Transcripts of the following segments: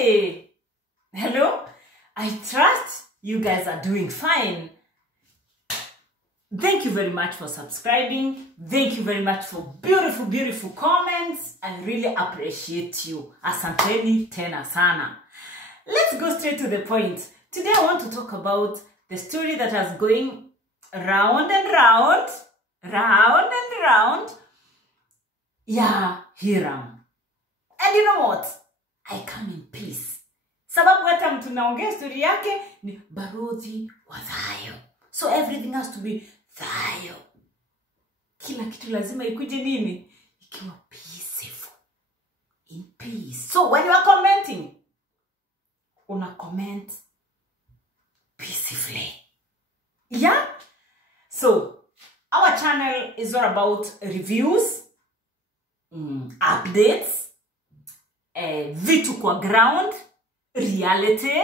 Hey, hello. I trust you guys are doing fine. Thank you very much for subscribing. Thank you very much for beautiful comments. I really appreciate you. Asanteni tena sana. Let's go straight to the point. Today I want to talk about the story that has going round and round. Yeah, Hiram. And you know what? I come in peace. Sababu hata mtu naongea story yake ni Barodhi wa Thayo. So everything has to be Thayo. Kila kitu lazima ikuje nini? Ikiwa peaceful. In peace. So when you are commenting, una comment peacefully. Yeah? So our channel is all about reviews, updates, vitu kwa ground, reality,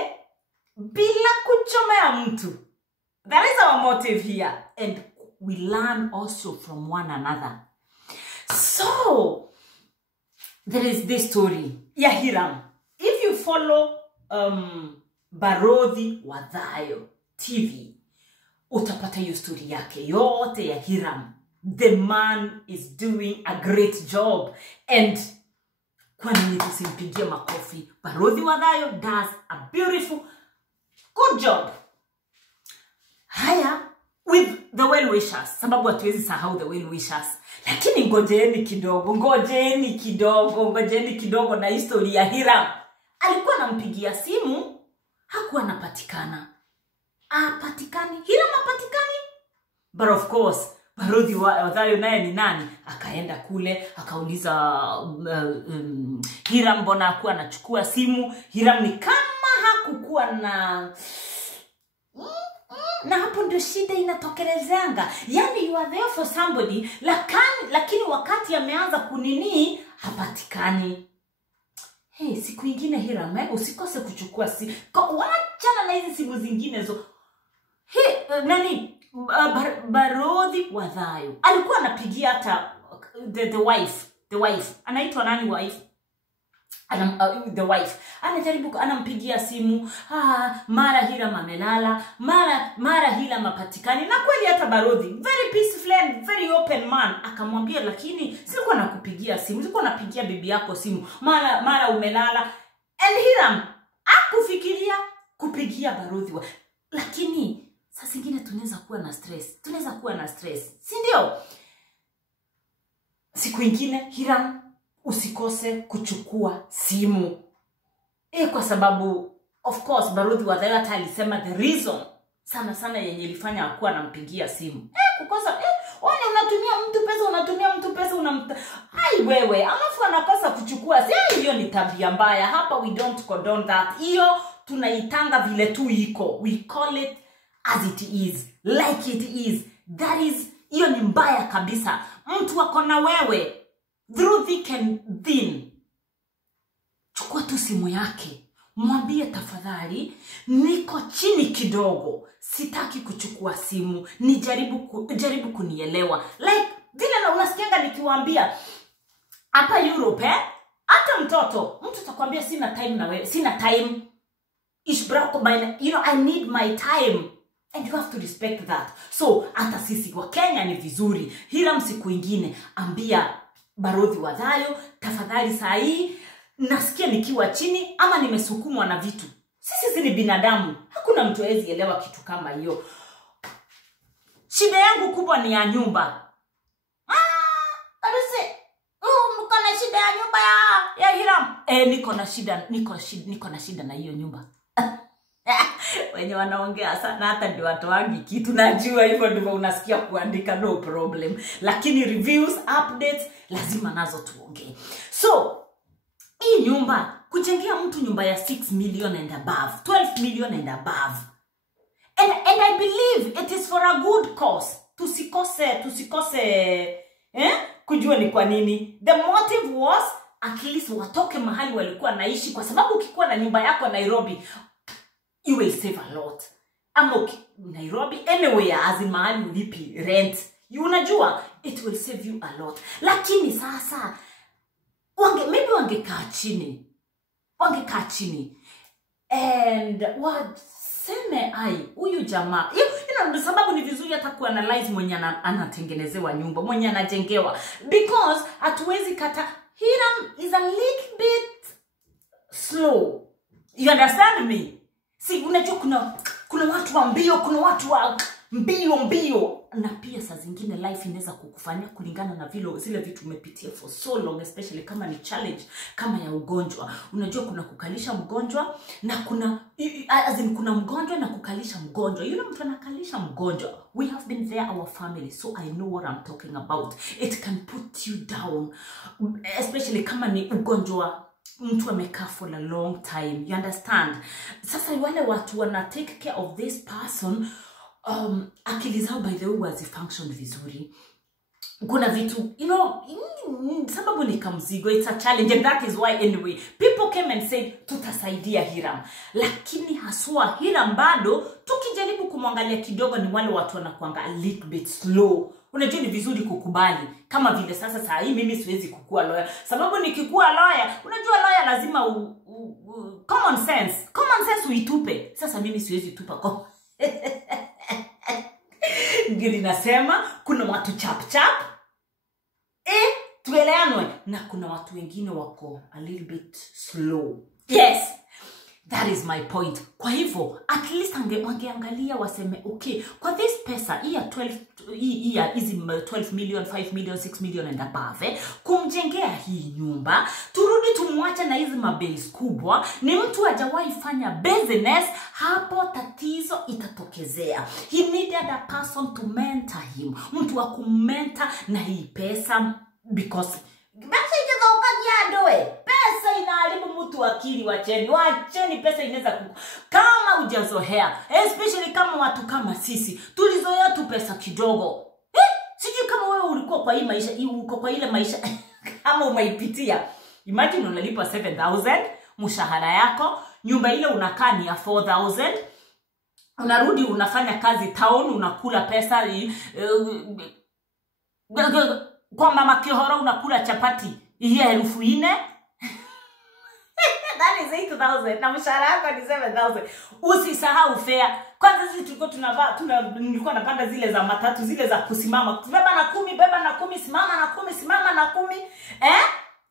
bila kuchomea mtu. That is our motive here. And we learn also from one another. So, there is this story. Ya Hiram. If you follow Barodhi wa Thayo TV, utapata hiyo story yake yote ya Hiram. The man is doing a great job. And kwa nini tusimpigie makofi? Barodhi wa Thayo does a beautiful, good job. Haya, with the well wishers. Sababu hatuwezi sahau the well wishers. Lakini ngojeni kidogo na history ya Hiram. Alikuwa anampigia simu, hakuwa anapatikana. Apatikani, Hiram apatikani. But of course, Barodhi wa Thayo naye ni nani? Akaenda kule, akauliza Hiram mbona hakuwa anachukua simu. Hiram ni kama hakukuwa na hapo ndio shida inatokelezanga. Yani you are there for somebody, lakini wakati ameanza kunini, hapatikani. Hey, siku ingine Hiram, usikose kuchukua simu. Wachana na hizi simu zingine zo. Hey, nani? Barodhi wa Thayo alikuwa anapigia hata the wife anaitwa nani wife? The wife anajaribu, anampigia simu, mara Hiram amelala, mara Hiram apatikani. Na kweli hata Barodhi, very peaceful and very open man, akamwambia lakini sikuwa nakupigia simu, sikuwa napigia bibi yako simu, mara umelala. And Hiram akufikiria kupigia Barodhi lakini saa zingine tunaweza kuwa na stress. Si ndio? Siku ingine Hiram, usikose kuchukua simu. Kwa sababu of course Barodhi wa Thayo hata alisema the reason sana yenye ilifanya hakuwa anampigia simu. Kukosa unatumia mtu pesa hai wewe, alafu anakosa kuchukua. Hiyo ni tabia mbaya. Hapa we don't condone that. Hiyo tunaitanga vile tu iko. We call it as it is, like it is. That is, hiyo ni mbaya kabisa. Mtu wako na wewe through thick and thin, chukua tu simu yake, mwambie tafadhali niko chini kidogo, sitaki kuchukua simu, jaribu kunielewa. Like vile na unasikianga nikiwaambia hapa Europe, hata mtu atakwambia sina time na wewe, sina time, ish brako baina, I need my time. And you have to respect that. So, hata sisi wa Kenya ni vizuri. Hiram siku ingine ambia Barodhi wa Thayo, tafadhali saa hii nasikia nikiwa chini ama nimesukumwa na vitu. Sisi ni binadamu. Hakuna mtu hawezi elewa kitu kama hiyo. Shida yangu kubwa ni ya nyumba. Kabisa. Mko na shida ya nyumba ya Hiram? Niko na shida na hiyo nyumba. Wenye wanaongea sana hata ndio watu wangi kitu, najua hivyo ndivyo unasikia kuandika, no problem. Lakini reviews, updates lazima nazo tuongee. So hii nyumba, kujengea mtu nyumba ya 6 million and above, 12 million and above, and I believe it is for a good cause. Tusikose kujua ni kwa nini. The motive was at least watoke mahali walikuwa naishi, kwa sababu ukikuwa na nyumba yako Nairobi, you will save a lot. Nairobi, anywhere as in mahali ulipi rent, unajua it will save you a lot. Lakini sasa maybe wangekaa chini, wangekaa chini and waseme huyu jamaa sababu ni vizuri hata kuanalyze mwenye anatengenezewa nyumba, mwenye anajengewa, because hatuwezi kata. Hiram is a little bit slow. You understand me? Si unajua kuna watu wa mbio, kuna watu wa mbio, na pia saa zingine life inaweza kukufanyia kulingana na zile vitu umepitia for so long, especially kama ni challenge kama ya ugonjwa. Unajua kuna kukalisha mgonjwa na kuna mgonjwa na kukalisha mgonjwa. Yule mtu anakalisha mgonjwa. We have been there, our family, so I know what I'm talking about. It can put you down, especially kama ni ugonjwa mtu amekaa for a long time. You understand? Sasa wale watu wana take care of this person, akili zao by the way wazifunction vizuri. Kuna vitu, sababu ni kamzigo, it's a challenge, and that is why anyway people came and said tutasaidia Hiram. Lakini haswa Hiram bado tukijaribu kumwangalia kidogo ni wale watu wanakuanga a little bit slow. Unajua ni vizuri kukubali. Kama vile sasa saa hii mimi siwezi kukua lawyer. Sababu nikikuwa lawyer, unajua lawyer lazima common sense uitupe. Sasa mimi siwezi tupa Ngiri nasema kuna watu chap tueleanwe, na kuna watu wengine wako a little bit slow. Yes, that is my point. Kwa hivyo at least wangeangalia waseme okay, kwa this pesa hii 12 million, 5 million, 6 million and above, kumjengea hii nyumba, turudi tumwache na hizi mabase kubwa. Ni mtu hajawahi fanya business, hapo tatizo itatokezea. He needed a person to mentor him, mtu wa kummentor na hii pesa, because pesa inaharibu mtu akili. Wacheni pesa inaweza kama hujazoea, especially kama watu kama sisi tulizoea tu pesa kidogo. Sijui kama wewe ulikuwa kwa hii maisha, uko kwa ile maisha kama umeipitia. Imagine unalipa 7,000 mshahara yako, nyumba ile unakaa ni ya 4,000, unarudi unafanya kazi town, unakula pesa kwa mama Kihoro unakula chapati hii 4,000. That is 8,000 na mshahara wako ni 7,000. Usisahau fare. Kwanza sisi tulikuwa nilikuwa napanda zile za matatu, zile za kusimama. Beba na 10, simama na 10, simama na 10.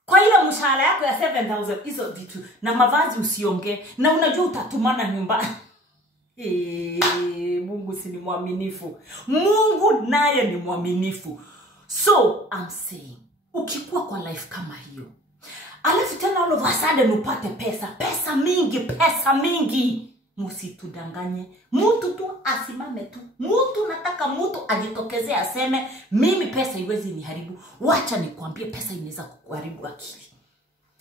Kwa ile mshahara yako ya 7,000 hizo vitu na mavazi usionge, na unajua utatumana nyumba. Mungu si ni mwaminifu. Mungu naye ni mwaminifu. So I'm saying, ukikuwa kwa life kama hiyo, alafu tena all of a sudden upate pesa mingi, musitudanganye. Mtu tu asimame tu. Mtu nataka mtu ajitokezea aseme mimi pesa iwezi niharibu. Wacha nikwambie, pesa inaweza kukuharibu akili.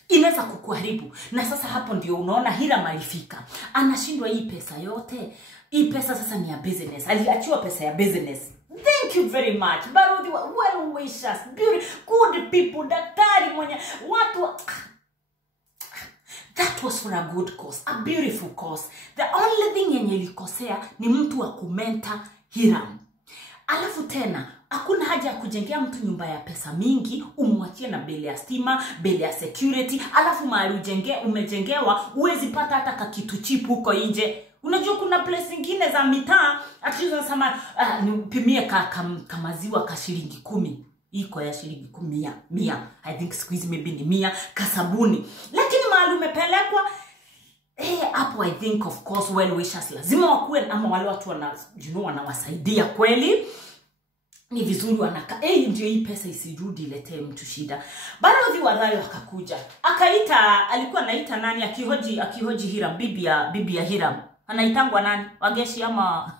Inaweza kukuharibu. Na sasa hapo ndio unaona Hiram alifika. Anashindwa hii pesa yote. Hii pesa sasa ni ya business. Aliachiwa pesa ya business. Thank you very much. Barudi, well wishers, good people, daktari mwenye watu. That was for a good cause, a beautiful cause. The only thing yenye ilikosea ni mtu wa kumenta Hiram. Alafu tena, hakuna haja ya kujengea mtu nyumba ya pesa mingi, umwachie na bele ya stima, bele ya security, alafu mahali umejengewa, uwezi pata hata kakitu cheap huko nje. Unajua kuna place zingine za mitaa, atizo nasema nipimie kamaziwa ka shilingi 10. Iko ya shilingi 100. I think squeeze maybe ni 100 kasabuni. Lakini mahali umepelekwa hapo I think of course well wishers lazima wakuwe, ama wale watu wanawasaidia kweli. Ni vizuri wanaka ndio hii pesa isirudi ilete mtu shida. Balozi Wadhayo akakuja. Akaita, alikuwa anaita nani akihoji Hiram, bibi ya Hiram. Anaitangwa nani? Wageshi ama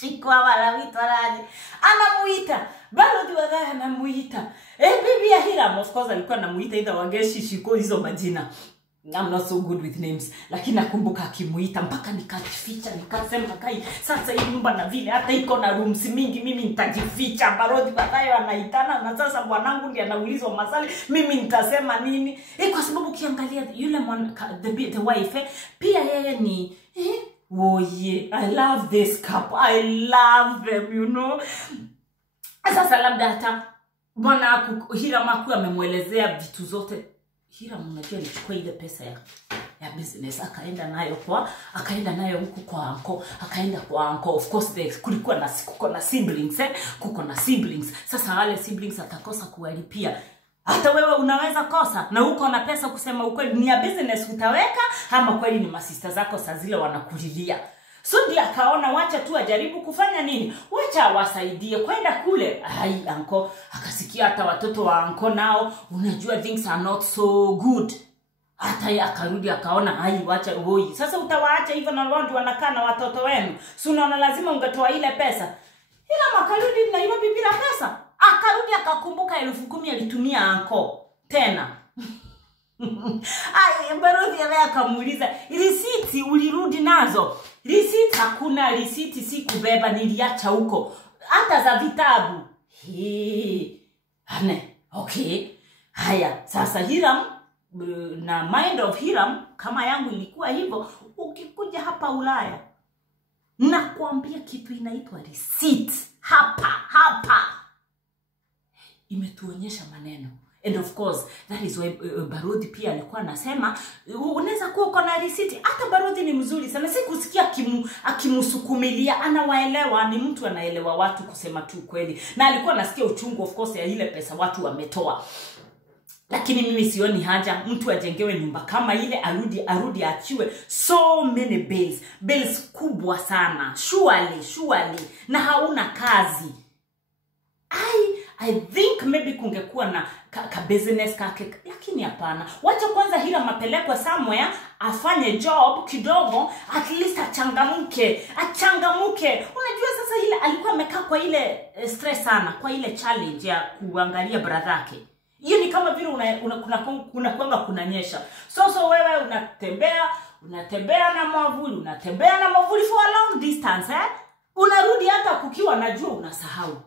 Shikwa wala wito nani? Anamuita. Balozi Wadhayo anamuita. Bibi ya Hiram of course alikuwa anamuita either Wageshi, Shiko, hizo majina. I'm not so good with names, lakini nakumbuka akimuita mpaka nikajificha, nikasema kai sasa hii nyumba na vile hata iko na rooms mingi, mimi nitajificha. Balozi Wadhayo anaitana na sasa bwanangu ndiye anaulizwa maswali, mimi nitasema nini? Kwa sababu ukiangalia yule the wife pia yeye ni oh yeah, I love this couple, I love them, you know. Sasa labda hata bwana Hiram amemwelezea vitu zote Hiram unajua alichukua ile pesa ya business akaenda nayo huku kwa anko, akaenda kwa anko. Of course kuko na siblings kuko na siblings. Sasa wale siblings atakosa kuwalipia. Hata wewe unaweza kosa na uko na pesa, kusema ukweli ni ya business utaweka ama kweli ni masista zako saa zile wanakulilia. So ndiye akaona wacha tu ajaribu kufanya nini, wacha wasaidie kwenda kule. Ai anko akasikia hata watoto wa anko nao unajua things are not so good. Hata yeye akarudi akaona ai wacha uoi. Sasa utawaacha hivyo na watu wanakaa na watoto wenu. So unaona lazima ungetoa ile pesa. Ila makarudi Nairobi bila pesa. Akarudi akakumbuka 10,000 alitumia anko tena. Ai Barodhi yeye akamuuliza, "Risiti ulirudi nazo?" Risiti hakuna, risiti si kubeba, niliacha huko. Hata za vitabu. Okay. Haya, sasa Hiram na mind of Hiram kama yangu ilikuwa hivyo, ukikuja hapa Ulaya nakwambia kitu inaitwa receipt. Hapa imetuonyesha maneno. And of course that is why Barodhi pia alikuwa anasema unaweza kuwa uko na receipt. Hata Barodhi ni mzuri sana, si kusikia akimusukumilia, anawaelewa, ni mtu anaelewa watu kusema tu kweli. Na alikuwa anasikia uchungu of course ya ile pesa watu wametoa. Lakini mimi sioni haja mtu ajengewe nyumba kama ile arudi achiwe so many bills kubwa sana, surely na hauna kazi. I think maybe kungekuwa na ka business kake, lakini hapana. Wacha kwanza Hiram apelekwe somewhere afanye job kidogo, at least achangamuke. Unajua sasa ile alikuwa amekaa kwa ile stress sana, kwa ile challenge ya kuangalia brother yake. Hiyo ni kama vile unakwanga kunanyesha. So wewe unatembea na mwavuli for a long distance unarudi hata kukiwa na jua unasahau.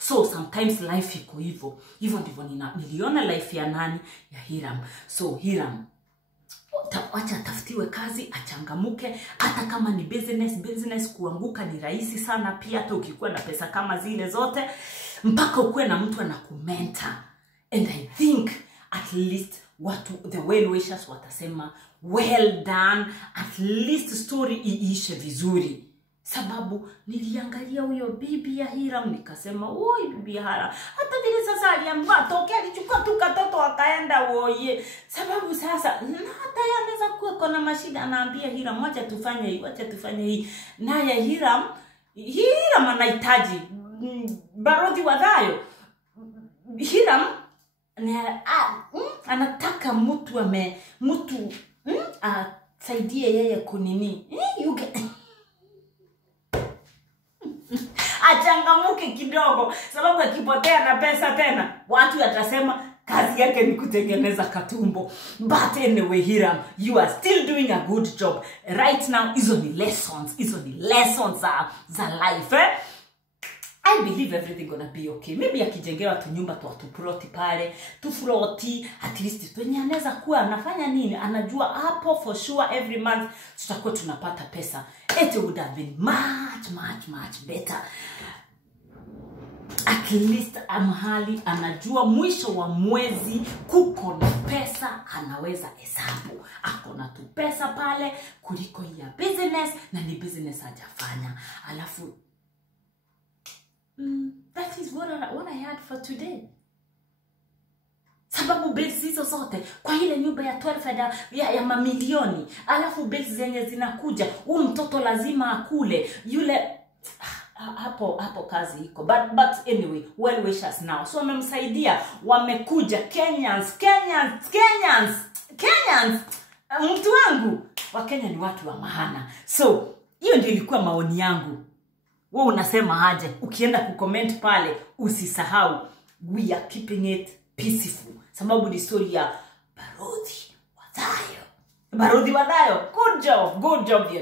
So sometimes life iko hivyo ndivyo niliona life ya nani, ya Hiram. So Hiram wacha atafutiwe kazi, achangamuke. Hata kama ni business kuanguka ni rahisi sana pia, hata ukikuwa na pesa kama zile zote, mpaka ukuwe na mtu anakumenta. And I think at least the well wishers watasema well done, at least story iishe vizuri. Sababu niliangalia huyo bibi ya Hiram nikasema oi bibi ya Hiram, hata vile sasa aliambiwa atoke, alichukua tu katoto akaenda oye. Sababu sasa hata yeye anaweza kuwa kuna mashida, anaambia Hiram wacha tufanye hii. Naye Hiram anahitaji Barodhi wadhayo. Hiram anataka mtu saidie yeye kunini. Achangamuke kidogo, sababu akipotea na pesa tena watu watasema kazi yake ni kutengeneza katumbo. But anyway Hiram, you are still doing a good job right now. Hizo ni lessons za life I believe everything gonna be okay. Maybe akijengewa tu nyumba tuploti pale, tufloti, at least tuenye anaweza kuwa anafanya nini, anajua hapo for sure every month tutakuwa tunapata pesa. It would have been much better. At least mahali anajua mwisho wa mwezi kuko na pesa, anaweza hesabu. Ako na tu pesa pale kuliko ya business, na ni business hajafanya. Alafu that is what I had for today. Sababu bills hizo zote kwa ile nyumba ya 12 ya mamilioni, alafu bills zenye zinakuja, mtoto lazima akule, yule hapo kazi iko. But anyway, well wishers now. So wamemsaidia, wamekuja Kenyans. Mtu wangu, Wakenya ni watu wa maana. So hiyo ndio ilikuwa maoni yangu. Wewe unasema aje? Ukienda kucomment pale usisahau we are keeping it peaceful. Sababu ni story ya Barodhi Wadhayo. Good job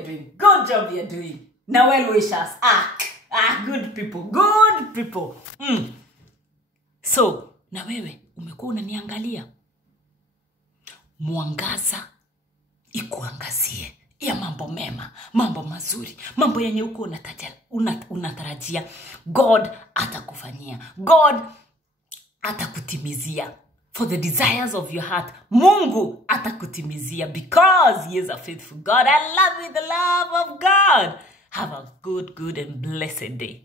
you're doing. Na well wishers. Good people. So, na wewe umekuwa unaniangalia. Mwangaza ikuangazie ya mambo mema, mambo mazuri, mambo yenye uko unatarajia. God atakufanyia. God atakutimizia. for the desires of your heart, Mungu atakutimizia, because he is a faithful God. I love you, the love of God. Have a good and blessed day.